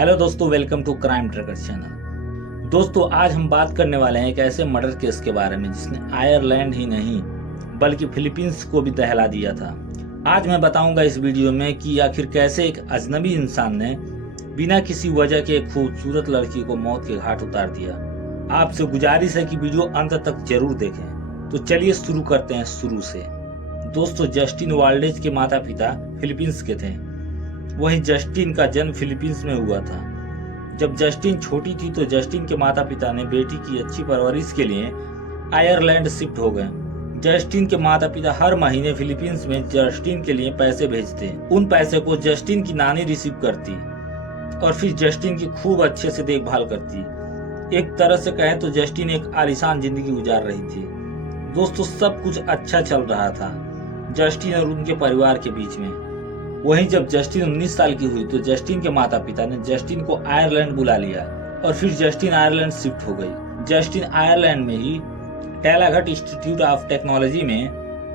Hello दोस्तों, welcome to crime tracker channel. दोस्तों, आज हम बात करने वाले हैं एक ऐसे मर्डर केस के बारे में जिसने आयरलैंड ही नहीं बल्कि फिलीपींस को भी दहला दिया था। आज मैं बताऊंगा इस वीडियो में कि आखिर कैसे एक अजनबी इंसान ने बिना किसी वजह के एक खूबसूरत लड़की को मौत के घाट उतार दिया। आपसे गुजारिश है कि वीडियो अंत तक जरूर देखें। तो चलिए शुरू करते हैं शुरू से। दोस्तों, जस्टिन वाल्डेज के माता पिता फिलीपींस के थे। वहीं जस्टिन का जन्म फिलीपींस में हुआ था। जब जस्टिन छोटी थी तो जस्टिन के माता पिता ने बेटी की अच्छी परवरिश के लिए आयरलैंड शिफ्ट हो गए। जस्टिन के माता पिता हर महीने फिलीपींस में जस्टिन के लिए पैसे भेजते। उन पैसे को जस्टिन की नानी रिसीव करती और फिर जस्टिन की खूब अच्छे से देखभाल करती। एक तरह से कहें तो जस्टिन एक आलीशान जिंदगी गुजार रही थी। दोस्तों, सब कुछ अच्छा चल रहा था जस्टिन और उनके परिवार के बीच में। वहीं जब जस्टिन 19 साल की हुई तो जस्टिन के माता पिता ने जस्टिन को आयरलैंड बुला लिया और फिर जस्टिन आयरलैंड शिफ्ट हो गई। जस्टिन आयरलैंड में ही टेलाघट इंस्टीट्यूट ऑफ टेक्नोलॉजी में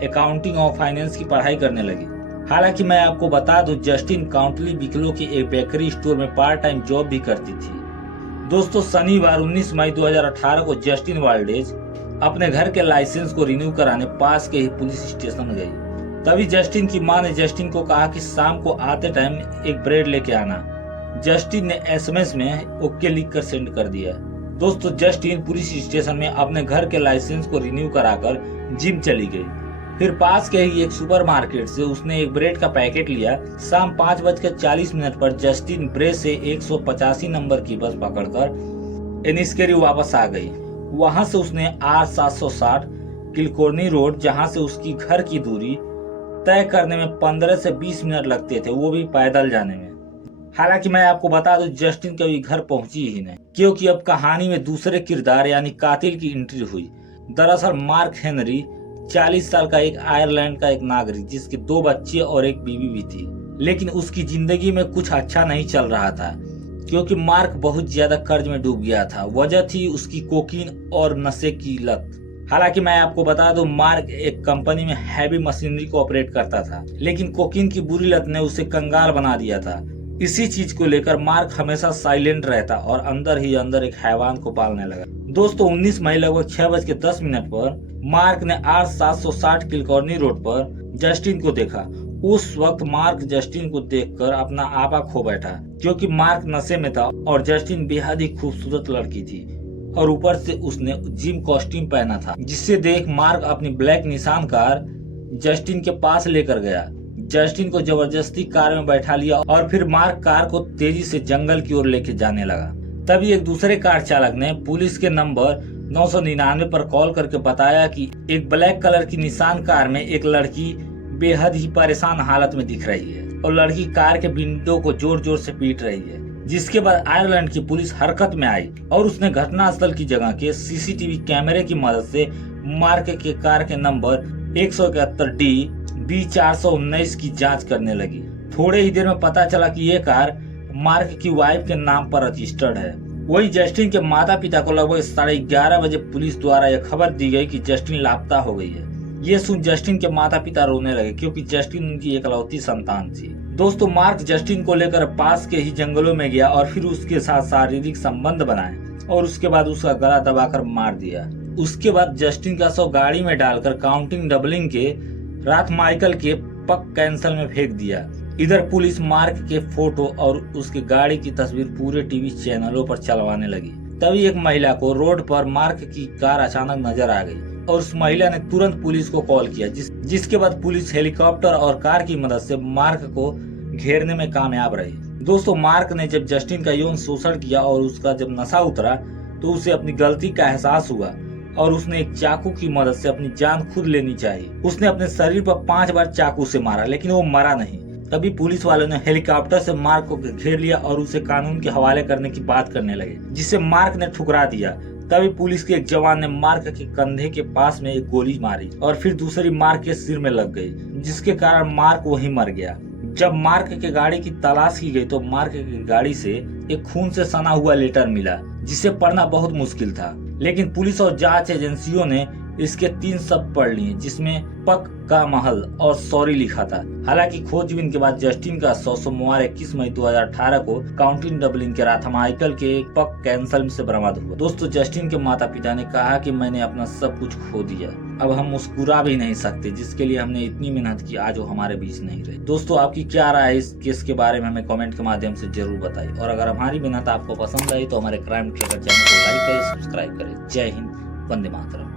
अकाउंटिंग और फाइनेंस की पढ़ाई करने लगी। हालांकि मैं आपको बता दूं, जस्टिन काउंटली बिकलो के एक बेकरी स्टोर में पार्ट टाइम जॉब भी करती थी। दोस्तों, शनिवार 19 मई 2018 को जस्टिन वाल्डेज अपने घर के लाइसेंस को रिन्यू कराने पास के ही पुलिस स्टेशन गई। तभी जस्टिन की मां ने जस्टिन को कहा कि शाम को आते टाइम एक ब्रेड लेके आना। जस्टिन ने एसएमएस में ओके लिख कर सेंड कर दिया। दोस्तों, जस्टिन पुलिस स्टेशन में अपने घर के लाइसेंस को रिन्यू कराकर जिम चली गई। फिर पास के ही एक सुपरमार्केट से उसने एक ब्रेड का पैकेट लिया। शाम 5:40 पर जस्टिन ब्रेड से 185 नंबर की बस पकड़कर एनिस्केरी वापस आ गई। वहां से उसने R760 किलकोर्नी रोड, जहां से उसकी घर की दूरी तय करने में 15 से 20 मिनट लगते थे, वो भी पैदल जाने में। हालांकि मैं आपको बता दूं, जस्टिन कभी घर पहुंची ही नहीं, क्योंकि अब कहानी में दूसरे किरदार यानी कातिल की एंट्री हुई। दरअसल मार्क हेनरी 40 साल का एक आयरलैंड का एक नागरिक, जिसके 2 बच्चे और एक बीवी भी थी। लेकिन उसकी जिंदगी में कुछ अच्छा नहीं चल रहा था, क्योंकि मार्क बहुत ज्यादा कर्ज में डूब गया था। वजह थी उसकी कोकीन और नशे की लत। हालांकि मैं आपको बता दूं, मार्क एक कंपनी में हैवी मशीनरी को ऑपरेट करता था, लेकिन कोकीन की बुरी लत ने उसे कंगाल बना दिया था। इसी चीज को लेकर मार्क हमेशा साइलेंट रहता और अंदर ही अंदर एक हैवान को पालने लगा। दोस्तों, 19 मई लगभग 6:10 पर मार्क ने R760 किलकॉर्नी रोड पर जस्टिन को देखा। उस वक्त मार्क जस्टिन को देखकर अपना आपा खो बैठा, क्योंकि मार्क नशे में था और जस्टिन बेहद ही खूबसूरत लड़की थी और ऊपर से उसने जिम कॉस्ट्यूम पहना था। जिससे देख मार्क अपनी ब्लैक निशान कार जस्टिन के पास लेकर गया। जस्टिन को जबरदस्ती कार में बैठा लिया और फिर मार्क कार को तेजी से जंगल की ओर लेके जाने लगा। तभी एक दूसरे कार चालक ने पुलिस के नंबर 999 पर कॉल करके बताया कि एक ब्लैक कलर की निशान कार में एक लड़की बेहद ही परेशान हालत में दिख रही है और लड़की कार के विंडो को जोर जोर से पीट रही है। जिसके बाद आयरलैंड की पुलिस हरकत में आई और उसने घटनास्थल की जगह के सीसीटीवी कैमरे की मदद से मार्क के कार के नंबर 171D B419 की जांच करने लगी। थोड़े ही देर में पता चला कि ये कार मार्क की वाइफ के नाम पर रजिस्टर्ड है। वही जस्टिन के माता पिता को लगभग 11:30 बजे पुलिस द्वारा यह खबर दी गई कि जस्टिन लापता हो गई है। ये सुन जस्टिन के माता पिता रोने लगे, क्योंकि जस्टिन उनकी इकलौती संतान थी। दोस्तों, मार्क जस्टिन को लेकर पास के ही जंगलों में गया और फिर उसके साथ शारीरिक संबंध बनाए और उसके बाद उसका गला दबाकर मार दिया। उसके बाद जस्टिन का शव गाड़ी में डालकर काउंटिंग डबलिंग के रात माइकल के पक कैंसल में फेंक दिया। इधर पुलिस मार्क के फोटो और उसकी गाड़ी की तस्वीर पूरे टीवी चैनलों पर चलवाने लगी। तभी एक महिला को रोड पर मार्क की कार अचानक नजर आ गई और उस महिला ने तुरंत पुलिस को कॉल किया, जिसके बाद पुलिस हेलीकॉप्टर और कार की मदद से मार्क को घेरने में कामयाब रही। दोस्तों, मार्क ने जब जस्टिन का यौन शोषण किया और उसका जब नशा उतरा तो उसे अपनी गलती का एहसास हुआ और उसने एक चाकू की मदद से अपनी जान खुद लेनी चाहिए। उसने अपने शरीर पर 5 बार चाकू से मारा, लेकिन वो मरा नहीं। तभी पुलिस वालों ने हेलीकॉप्टर से मार्क को घेर लिया और उसे कानून के हवाले करने की बात करने लगे, जिसे मार्क ने ठुकरा दिया। तभी पुलिस के एक जवान ने मार्क के कंधे के पास में एक गोली मारी और फिर दूसरी मार्क के सिर में लग गई, जिसके कारण मार्क वहीं मर गया। जब मार्क के गाड़ी की तलाश की गई तो मार्क की गाड़ी से एक खून से सना हुआ लेटर मिला, जिसे पढ़ना बहुत मुश्किल था। लेकिन पुलिस और जांच एजेंसियों ने इसके 3 शब्द पढ़ लिए जिसमें पक का महल और सॉरी लिखा था। हालांकि खोजबीन के बाद जस्टिन का शव सोमवार 21 मई 2018 को काउंटी डबलिन के राथमाइकल के एक पक कैंसल से बरामद हुआ। दोस्तों, जस्टिन के माता पिता ने कहा कि मैंने अपना सब कुछ खो दिया, अब हम मुस्कुरा भी नहीं सकते, जिसके लिए हमने इतनी मेहनत की, आज वो हमारे बीच नहीं रहे। दोस्तों, आपकी क्या राय है इस केस के बारे में हमें कमेंट के माध्यम से जरूर बताइए, और अगर हमारी मेहनत आपको पसंद आई तो हमारे क्राइम ट्रैकर चैनल को लाइक करें, सब्सक्राइब करें। जय हिंद, वंदे मातरम।